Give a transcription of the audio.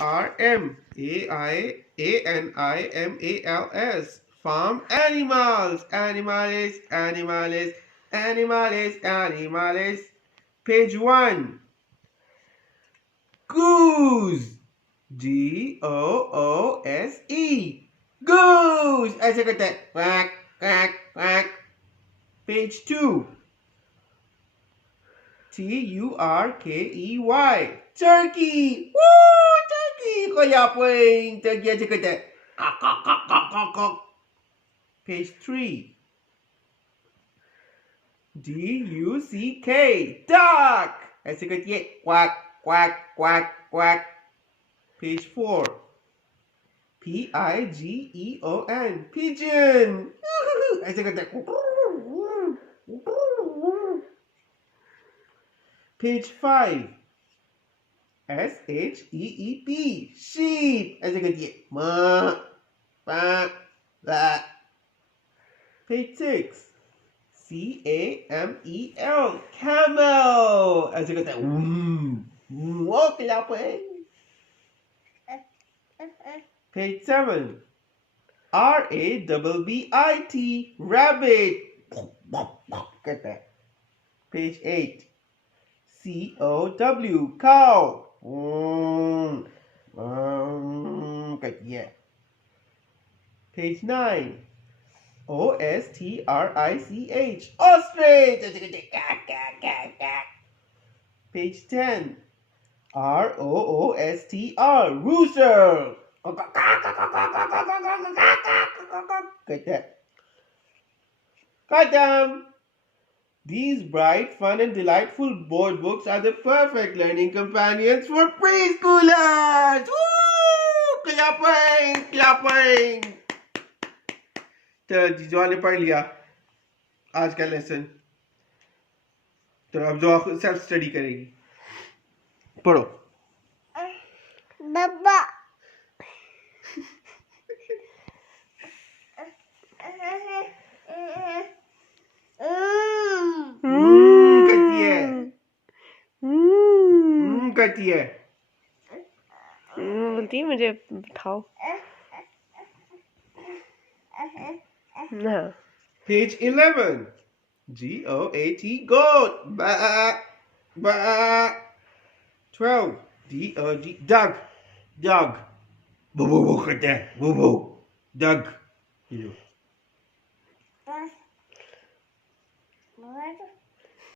ARM AIANIMALS. Farm animals. Animales. Page 1. Goose. GOOSE. Goose. I second that. Quack, quack, quack. Page 2. TURKEY. Turkey. Woo! Turkey. Kaya po yung turkey. I second that. Page 3. DUCK. Duck. I second that. Quack, quack, quack, quack. Page 4. PIGEON. Pigeon. I second that. Page 5. SHEEP. Sheep. I second that. Ma. Pa. La. Page 6. CAMEL. Camel. I second that. Oh, kaya po eh. Page 7. RABBIT. Rabbit. Get that. Page 8. COW. Cow. Get yeah. Page 9. OSTRICH. Ostrich. Page 10. ROOSTR. Rooster. Get that. Got them. These bright, fun, and delightful board books are the perfect learning companions for preschoolers. Woo! Clapping. तो जीजू ने पढ़ लिया आज का lesson तो अब जो सेल्फ स्टडी करेगी पढ़ो बाबा कहती है बोलती है मुझे उठाओ ना Page 11. GOAT. Goat. Ba. 12. DOG. Dog. Boo कहते हैं boo. Dog. You know. What?